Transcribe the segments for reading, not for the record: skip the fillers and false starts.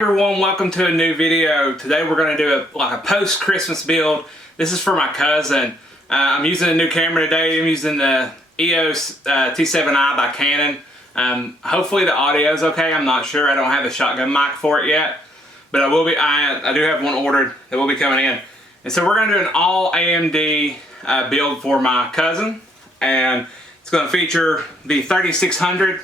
Everyone, welcome to a new video. Today we're going to do a post-Christmas build. This is for my cousin. I'm using a new camera today. I'm using the EOS T7i by Canon. Hopefully the audio is okay. I'm not sure. I don't have a shotgun mic for it yet, but I will be. I do have one ordered that will be coming in. And so we're going to do an all AMD build for my cousin, and it's going to feature the 3600,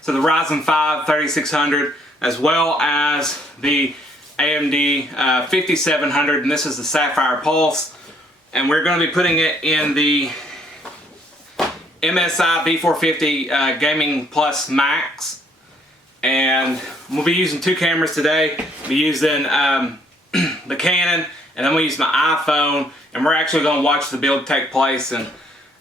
so the Ryzen 5 3600. As well as the AMD 5700, and this is the Sapphire Pulse, and we're going to be putting it in the MSI B450 Gaming Plus Max, and we'll be using two cameras today. We'll be using the Canon, and then we'll use my iPhone, and we're actually going to watch the build take place. And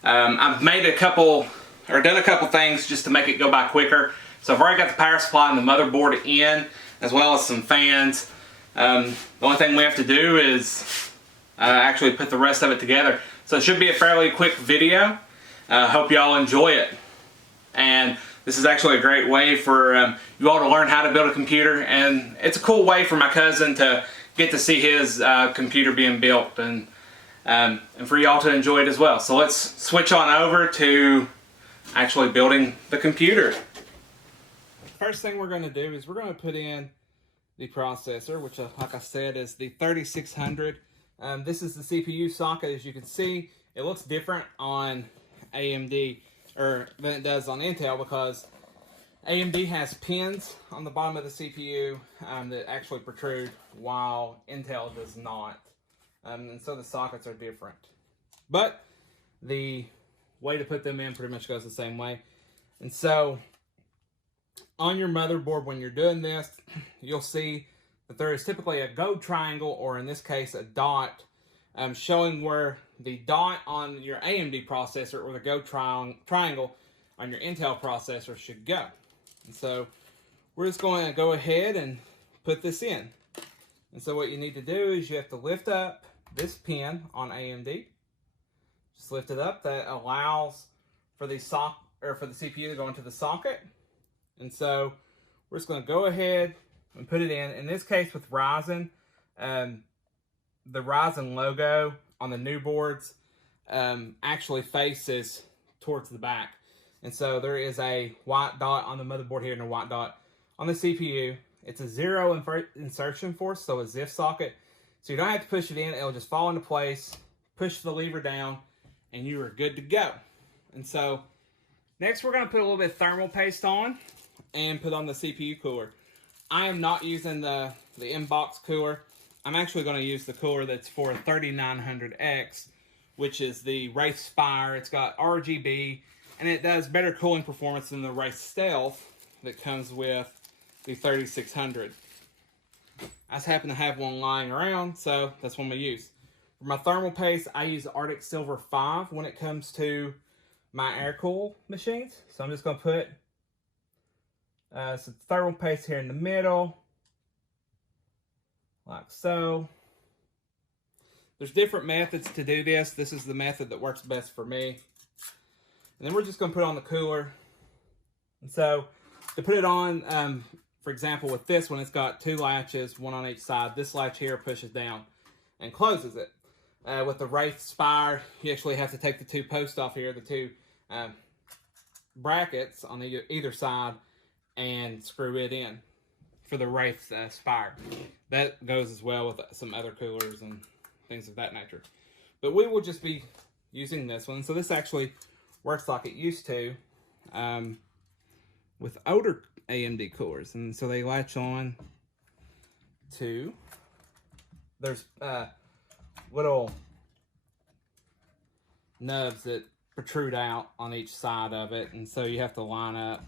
I've made done a couple things just to make it go by quicker. So I've already got the power supply and the motherboard in, as well as some fans. The only thing we have to do is actually put the rest of it together. So it should be a fairly quick video. Hope y'all enjoy it. And this is actually a great way for you all to learn how to build a computer. And it's a cool way for my cousin to get to see his computer being built, and for y'all to enjoy it as well. So let's switch on over to actually building the computer. First thing we're going to do is we're going to put in the processor, which like I said is the 3600. This is the CPU socket. As you can see, it looks different on AMD than it does on Intel, because AMD has pins on the bottom of the CPU that actually protrude, while Intel does not. And so the sockets are different. But the way to put them in pretty much goes the same way. And so on your motherboard, when you're doing this, you'll see that there is typically a go triangle, or in this case a dot, showing where the dot on your AMD processor or the go triangle on your Intel processor should go. And so we're just going to go ahead and put this in. And so what you need to do is you have to lift up this pin on AMD. Just lift it up. That allows for the CPU to go into the socket. And so we're just going to go ahead and put it in. In this case with Ryzen, the Ryzen logo on the new boards actually faces towards the back. And so there is a white dot on the motherboard here and a white dot on the CPU. It's a zero insertion force, so a ZIF socket. So you don't have to push it in. It'll just fall into place, push the lever down, and you are good to go. And so next we're going to put a little bit of thermal paste on and put on the CPU cooler. I am not using the inbox cooler. I'm actually going to use the cooler that's for 3900X, which is the Wraith Spire. It's got RGB, and it does better cooling performance than the Wraith Stealth that comes with the 3600. I just happen to have one lying around, so that's one we use. For my thermal paste, I use Arctic Silver 5 when it comes to my air-cooled machines. So I'm just going to put some thermal paste here in the middle, like so. There's different methods to do this. This is the method that works best for me. And then we're just going to put on the cooler. And so to put it on, for example, with this one, it's got two latches, one on each side. This latch here pushes down and closes it. With the Wraith Spire, you actually have to take the two posts off here, the two brackets on either side, and screw it in for the Wraith Spire. That goes as well with some other coolers and things of that nature. But we will just be using this one. So this actually works like it used to with older AMD coolers. And so they latch on to, there's little nubs that protrude out on each side of it. And so you have to line up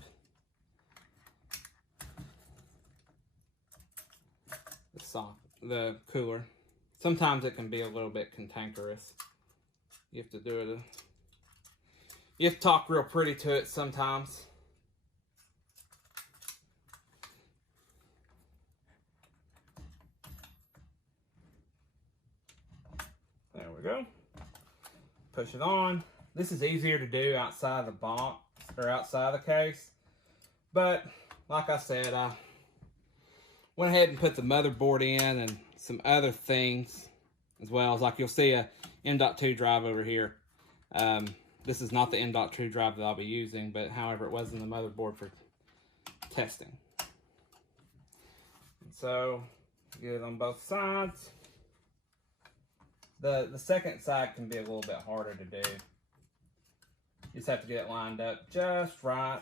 the cooler. Sometimes it can be a little bit cantankerous. You have to do it. You have to talk real pretty to it sometimes. There we go. Push it on. This is easier to do outside the box or outside the case. But like I said, went ahead and put the motherboard in and some other things as well. As like you'll see a M.2 drive over here. This is not the M.2 drive that I'll be using, but however it was in the motherboard for testing. And so get it on both sides. The second side can be a little bit harder to do. You just have to get it lined up just right.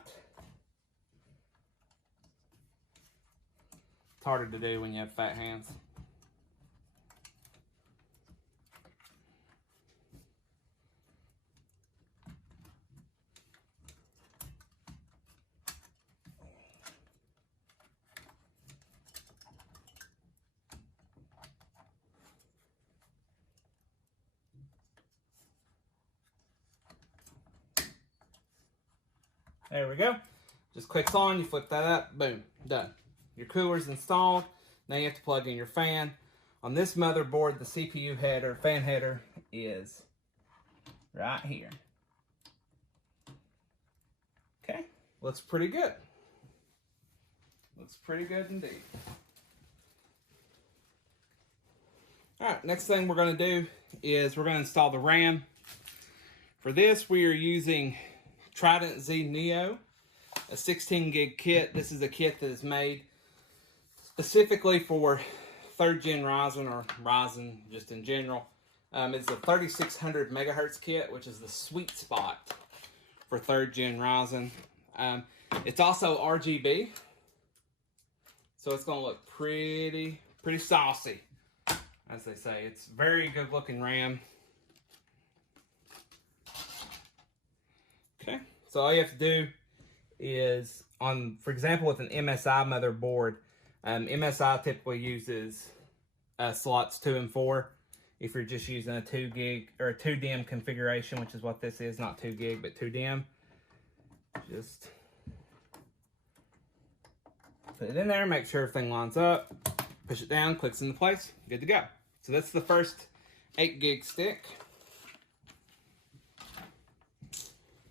It's harder to do when you have fat hands. There we go. Just clicks on, you flip that up, boom, done. Your cooler's installed. Now you have to plug in your fan. On this motherboard, the CPU header, fan header is right here. Okay, looks pretty good. Looks pretty good indeed. All right, next thing we're gonna do is we're gonna install the RAM. For this, we are using Trident Z Neo, a 16 gig kit. This is a kit that is made specifically for 3rd gen Ryzen, or Ryzen just in general. It's a 3600 megahertz kit, which is the sweet spot for 3rd gen Ryzen. It's also RGB, so it's gonna look pretty saucy, as they say. It's very good looking RAM. Okay, so all you have to do is, for example, with an MSI motherboard, MSI typically uses slots 2 and 4. If you're just using a 2 gig or a 2 DIMM configuration, which is what this is, not 2 gig, but 2 DIMM, just put it in there, make sure everything lines up, push it down, clicks into place, good to go. So that's the first 8 gig stick.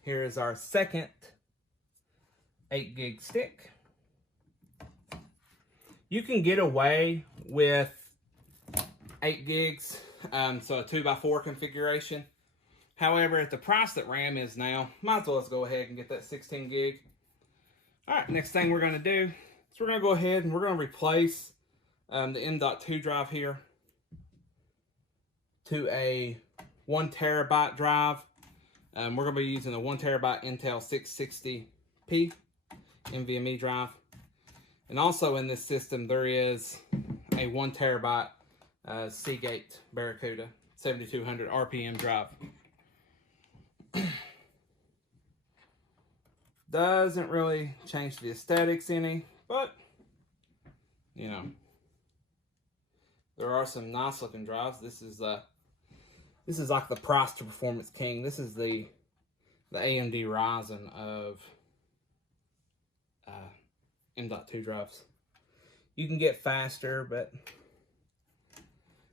Here is our second 8 gig stick. You can get away with 8 gigs, so a 2x4 configuration. However, at the price that RAM is now, might as well let's go ahead and get that 16 gig. All right, next thing we're gonna do is we're gonna go ahead and we're gonna replace the M.2 drive here to a 1 terabyte drive. We're going to be using a 1 terabyte Intel 660p NVMe drive. And also in this system, there is a 1 terabyte Seagate Barracuda 7200 RPM drive. Doesn't really change the aesthetics any, but, you know, there are some nice looking drives. This is like the price to performance king. This is the AMD Ryzen of M.2 drives. You can get faster, but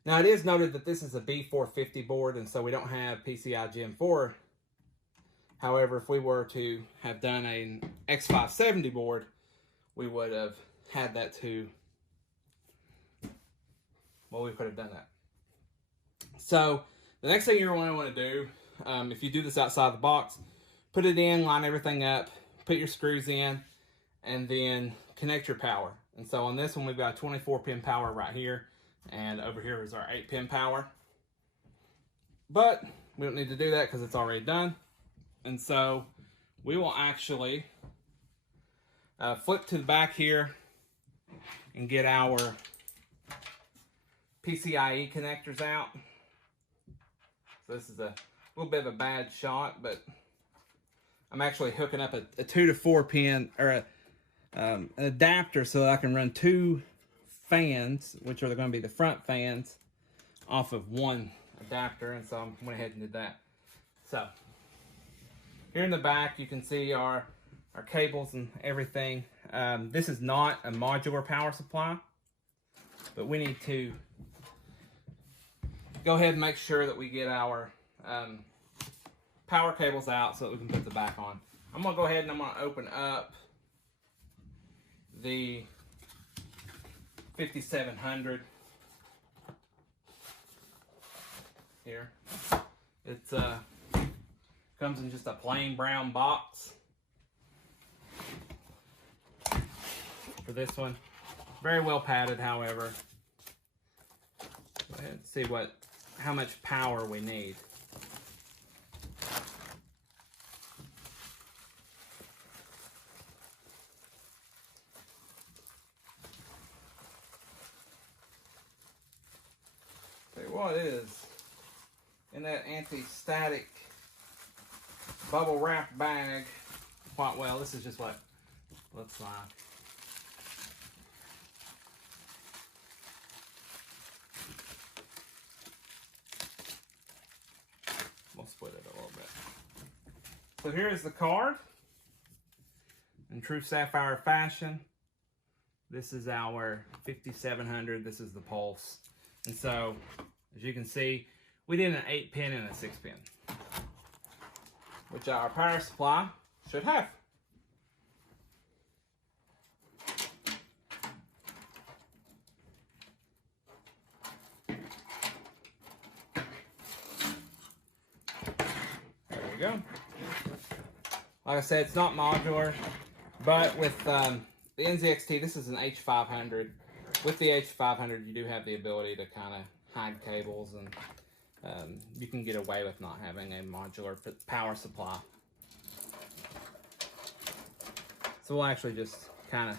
now it is noted that this is a B450 board, and so we don't have PCI Gen 4. However, if we were to have done an X570 board, we would have had that too. Well, we could have done that. So the next thing you're going to want to do, if you do this outside the box, put it in, line everything up, put your screws in, and then connect your power. And so on this one, we've got a 24-pin power right here, and over here is our 8-pin power. But we don't need to do that because it's already done. And so we will actually flip to the back here and get our PCIe connectors out. So this is a little bit of a bad shot, but I'm actually hooking up a 2 to 4 pin, or an adapter, so that I can run 2 fans, which are going to be the front fans, off of 1 adapter. And so I went ahead and did that. So here in the back, you can see our cables and everything. This is not a modular power supply, but we need to go ahead and make sure that we get our power cables out so that we can put the back on. I'm going to go ahead and I'm going to open up the 5700 here. It's comes in just a plain brown box for this one. Very well padded, however. Go ahead and see how much power we need. Tell you what, it is in that anti-static bubble wrap bag quite well. This is just what it looks like. We'll split it a little bit. So here is the card. In true Sapphire fashion, this is our 5700. This is the pulse. And so, as you can see, we did an 8-pin and a 6-pin, which our power supply should have. There we go. Like I said, it's not modular, but with the NZXT, this is an H500. With the H500, you do have the ability to kind of hide cables, and you can get away with not having a modular power supply. So we'll actually just kind of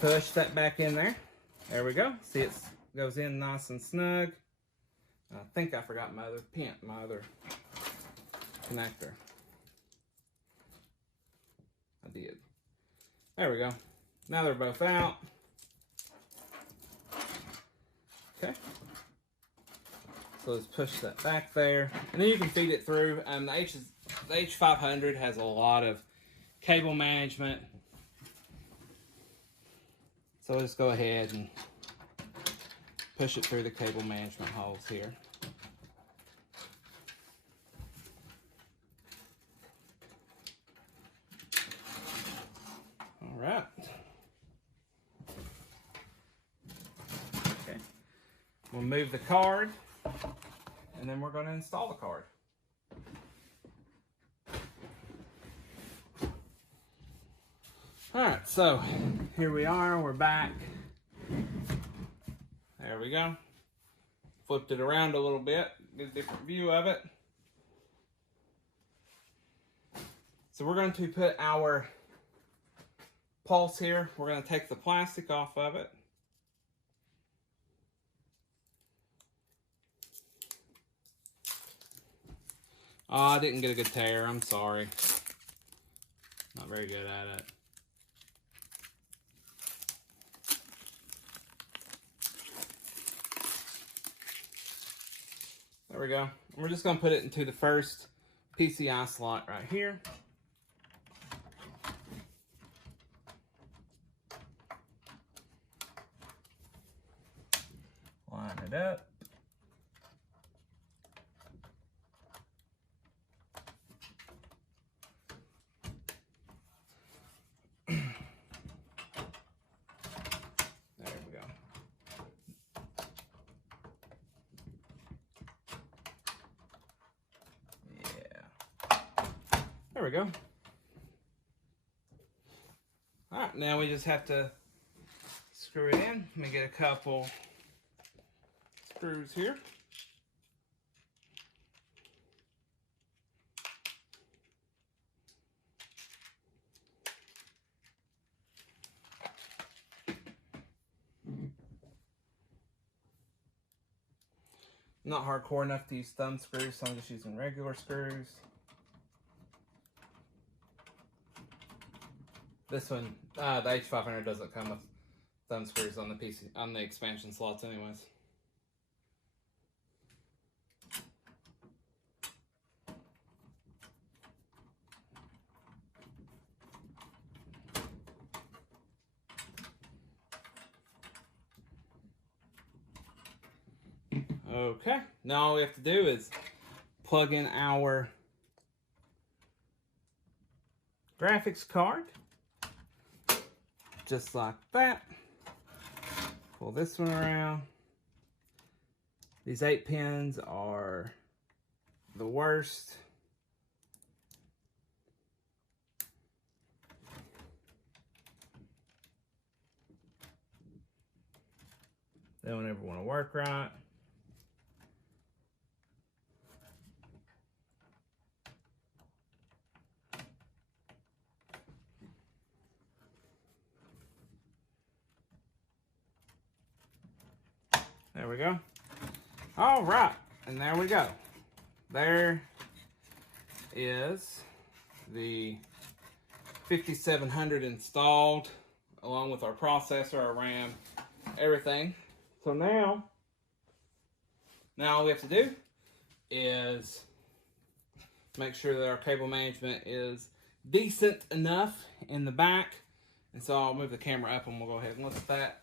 push that back in there. There we go. See, it goes in nice and snug. I think I forgot my other pin, my other connector. I did. There we go. Now they're both out. Okay. So let's push that back there. And then you can feed it through. The H500 has a lot of cable management. So let's go ahead and push it through the cable management holes here. All right. Okay. We'll move the card, and then we're going to install the card. All right, so here we are. We're back. There we go. Flipped it around a little bit, get a different view of it. So we're going to put our pulse here. We're going to take the plastic off of it. Oh, I didn't get a good tear. I'm sorry. Not very good at it. There we go. We're just going to put it into the first PCI slot right here. Line it up. There we go. Yeah. There we go. All right, now we just have to screw it in. Let me get a couple screws here. Not hardcore enough to use thumb screws, so I'm just using regular screws. This one, the H500 doesn't come with thumb screws on the expansion slots anyways. Okay, now all we have to do is plug in our graphics card, just like that. pull this one around. These 8 pins are the worst. They don't ever want to work right. There we go. All right, and there we go. There is the 5700 installed, along with our processor, our RAM, everything. So now all we have to do is make sure that our cable management is decent enough in the back. And so I'll move the camera up and we'll go ahead and look at that.